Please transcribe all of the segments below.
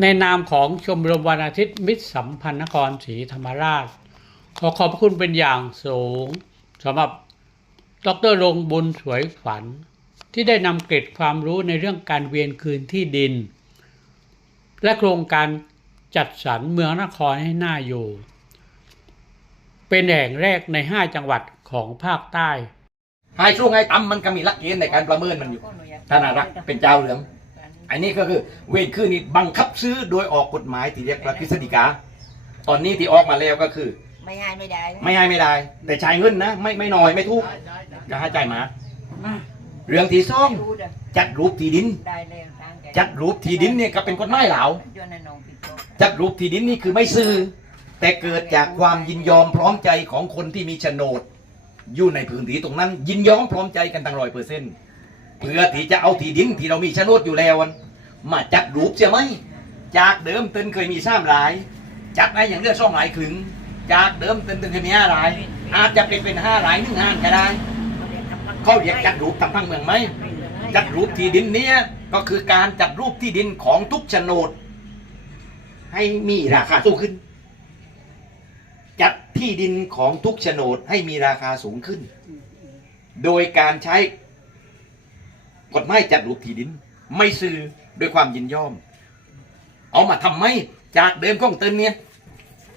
ในนามของชมรมวันอาทิตย์มิตรสัมพันธ์นครศรีธรรมราช ขอขอบพระคุณเป็นอย่างสูงสำหรับดรรงบุญสวยฝันที่ได้นำเกร็ดความรู้ในเรื่องการเวียนคืนที่ดิน และโครงการจัดสรรเมืองนครให้หน่าอยู่ เป็นแห่งแรกใน 5 จังหวัดของภาคใต้ให้ช่วงให้ต่ำมันก็มีหลักเกณฑ์ในการประเมินมันอยู่ถ้านารักเป็นเจ้าเหลือง อันนี้ก็คือเวรคืนนี้บังคับซื้อโดยออกกฎหมายที่เรียกว่ากฤษฎีกา ตอนนี้ที่ออกมาแล้วก็คือ ไม่ให้ไม่ได้นะไม่ให้ไม่ได้ แต่จ่ายเงินนะ ไม่ไม่น้อยไม่ทุกจะให้จ่ายมา เรื่องที่สองรู้เด้อจัดรูปที่ดิน ได้แล้วทางแกจัดรูปที่ดินเนี่ยก็เป็นกฎหมายเหลาจนน้องปิดโตจัดรูปที่ดินนี่คือไม่ซื้อ แต่เกิดจากความยินยอมพร้อมใจของคนที่มีโฉนด อยู่ในพื้นที่ตรงนั้น ยินยอมพร้อมใจกันตั้งร้อยเปอร์เซ็นต์ เพื่อที่จะเอาที่ดินที่เรามีโฉนดอยู่แล้วอะมาจัดรูปใช่ไหมจากเดิมตนเคยมีสามหลาย จัดได้อย่างเลือกช่องหลายขึง จากเดิมตนตนเคยมีห้าหลาย อาจจะเป็นเป็นห้าหลายหนึ่งห้านก็ได้เขาเรียกจัดรูปทำทั้งเมืองไหม จัดรูปที่ดินเนี้ยก็คือการจัดรูปที่ดินของทุกโฉนด ให้มีราคาสูงขึ้น จัดที่ดินของทุกโฉนดให้มีราคาสูงขึ้น โดยการใช้ กฎหมายจัดรูปที่ดิน ไม่ซื้อด้วยความยินยอม เอามาทำไหมจากเดิมของเตินเนี่ย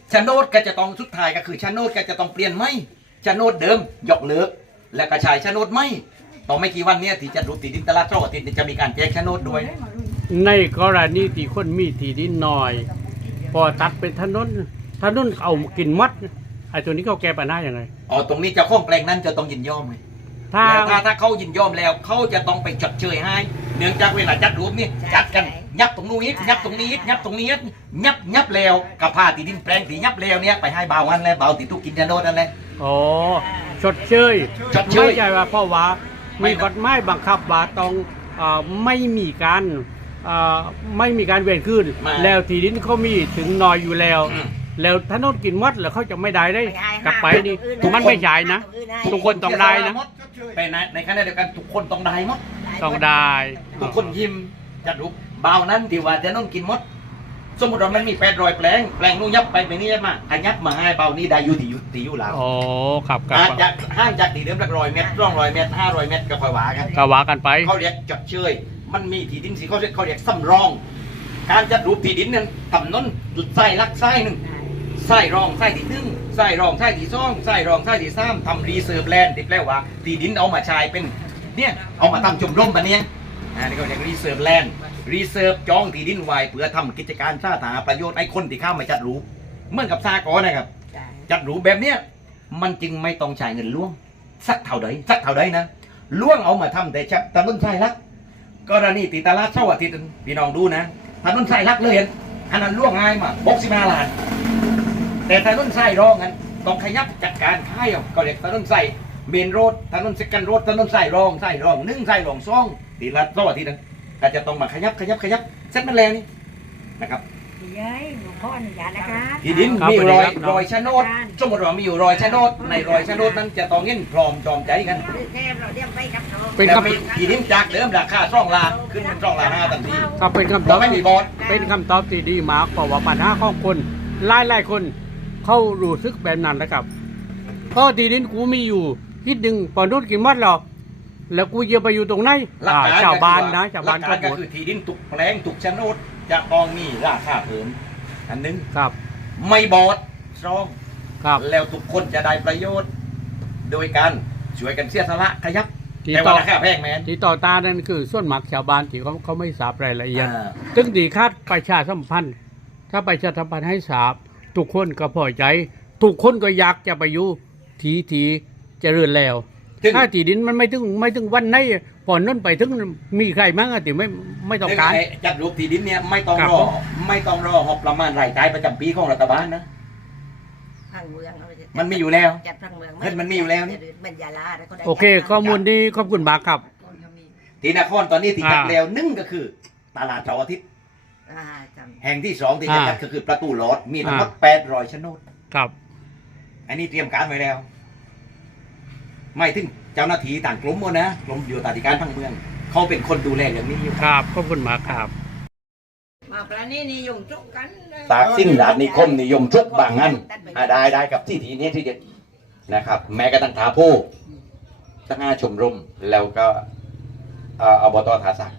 โฉนดก็จะต้องสุดท้ายก็คือโฉนดก็จะต้องเปลี่ยนไหมโฉนดเดิมยกเลิก และกระชายโฉนดไหมต่อไม่กี่วันเนี้ยที่จะรูปที่ดินตลาดเสาร์อาทิตย์เนี่ยจะมีการแจกโฉนดด้วย ในกรณีที่คนมีที่ดินน้อย พอตัดเป็นถนนถนนเอากินมัดไอ้ตัวนี้เขาแก้ปัญหาอย่างไรอ๋อตรงนี้เจ้าของแปลงนั้นจะต้องยินยอมไง ถ้า แล้วถ้าถ้าเขายินยอมแล้วเขาจะต้องไปจดเชยให้ เนื่องจากเวลาจัดรูปนี่จัดกันยับตรงนู้นอีกยับตรงนี้อีกยับตรงนี้อีกยับยับแล้วกับผ้าที่ดินแปลงที่ยับแล้วเนี่ยไปให้เบาวันแล้วเบาติดตุกกินยาโนดนั่นแหละ อ๋อชดเชยชดเชยไม่ใช่ว่าเพราะว่าไม่มีนะ กฎหมายบังคับว่าต้องเอ่อไม่มีการเอ่อไม่มีการเวียนคืนมาแล้วที่ดินเขามีถึงน้อยอยู่แล้ว อืม แล้วถนนกินวัดแล้วเขาจะไม่ได้ได้ไม่ให้กลับไปนี่ห้ามมันไม่ใช่นะทุกคนต้องได้นะ ไปในในขณะเดียวกันทุกคนต้องได้หมดต้องได้ ทุกคนยิ้มจัดรูปเบานั้นที่ว่าจะน้องกินหมด สมมติว่ามันมีแปดรอยแปลงแปลงนู้นยับไปไปนี่ยับมาอันยับมาให้เบานี่ได้อยู่ที่อยู่ที่อยู่หลังอ๋อครับครัอาบจจะห่างจากที่เดิมสักร้อยเมตรร่องร้อยเมตรห้าร้อยเมตรก็ค่อยว่ากันก็ว่ากันไปเขาเรียกจดเชยมันมีที่ดินสีเขาเรียกเขาเรียกสำรอง การจัดรูปที่ดินนั้นทำน้นจุดไส้ลักไส้หนึ่งไส้รองไส้ที่หนึ่ง ไส้รองไส้ที่สองไส้รองไส้ที่สามทำรีเซิร์ฟแลนด์ติดแล้วว่าที่ดินเอามาใช้เป็นเนี่ยเอามาทำชมรมแบบนี้อันนี้เขาเรียกรีเซิร์ฟแลนด์รีเซิร์ฟจองที่ดินไว้เพื่อทำกิจการสาธารณประโยชน์ให้คนที่เข้ามาจัดรูปเหมือนกับซากอนะครับ จัดรูปแบบเนี้ยมันจึงไม่ต้องใช้เงินล่วง สักเท่าใดสักเท่าใดนะล่วงเอามาทำแต่ชับถนนชายลักกรณีตีตลาดเช่าอาทิตย์พี่น้องดูนะถนนชายลักเลยเห็นอันนั้นล่วงง่ายมาบกสิบห้าล้าน แต่ถนนชายรองกันต้องขยับจัดการค่ายเอาก็เรียกถนนชายเมนโรดถนนเซกันโรดถนนชายรองชายรองหนึ่งชายรองสองตีละเช่าอาทิตย์นึงก็จะต้องมาขยับขยับขยับเซ็ตมันแล้วนี่นะครับเย้ยหลวงพ่ออนุญาตนะคะที่ดินครับมีสวัสดีรอยครับรอยชะโนดสมมติว่ามีอยู่รอยชะโนดในรอยชะโนดนั้นจะต้องเงินพร้อมจอมใจกันแค่เราเรียกไปกับน้องเป็นแต่คำมีที่ดินจากเดิมราคาสองล้านขึ้นเป็นสองล้านห้าทันทีครับเป็นคำตเราอบไม่มีบอสเป็นคำตอบที่ดีมากเพราะว่าปัญหาของคนหลายหลายๆคน เขารู้สึกแบบนั้นนะครับเพราะที่ดินกูมีอยู่ทิศหนึ่งปอนุษกินวัดหรอกแล้วกูจะไปอยู่ตรงไหนหลักอ่าการชาวบ้านก็นะคือชาวหลับ้านกก็การก็หมดคือที่ดินตุกแปลงตุกชะโนดจะต้องมีราคาเพิ่มอันหนึงครับไม่บอสสองครับแล้วทุกคนจะได้ประโยชน์ โดยการช่วยกันเสียสละขยับที่แต่ต่ว่าอราคาแพงแมนที่ต่อตานั่นคือส่วนหมักชาวบ้านที่เขาเขาไม่ทราบรายละเอียด อ่าตึงดีคาดประชาสัมพันธ์ ถ้าประชาสัมพันธ์ให้ทราบ ทุกคนก็พอใจ ทุกคนก็อยากจะไปอยู่ทีทีเจริญแล้วซึ่งถ้าที่ดินมันไม่ถึงไม่ถึงวันไหนปอนนั้นไปถึงมีใครมั้งอะที่ไม่ไม่ต้องการซึ่ไจัดรูปที่ดินเนี่ยไม่ต้องครับรอไม่ต้องรอหอบประมาณรายจ่ายประจำปีของรัฐบาลนะ พังเมืองเอาไปมันมีอยู่แล้ว จัดพังเมืองเฮ้ยมันมีอยู่แล้วนี่ มันยาลาแล้วก็ได้โอเค ข้อมูลดีขอบคุณมากครับ ที่นครตอนนี้ที่จัดอ่า แล้วหนึ่งก็คือ ตลาดเสาร์อาทิตย์ อ่าจำแห่งที่สองที่จะอ่าจัดก็คือประตูลอดมีทั้งหมดอ่าแปดรอยชนดครับ อันนี้เตรียมการไว้แล้ว ไม่ถึงเจ้าหน้าที่ต่างกลุ่มหมดนะกลุ่มอยู่ตาธิการพังเมือง เขาเป็นคนดูแลอย่างนี้อยู่ครับขอบคุณมากครับ มามาปลานี่นิยมจุกกันตากสิ้นราชนิคมนิยมชุกบางงั้นอ่าได้ได้กับที่ทีนี้ที่เด็ดนะครับ แม้กระทั่งถาผู้ตั้งห้าชมรมแล้วก็เอ่ออบตถาสัก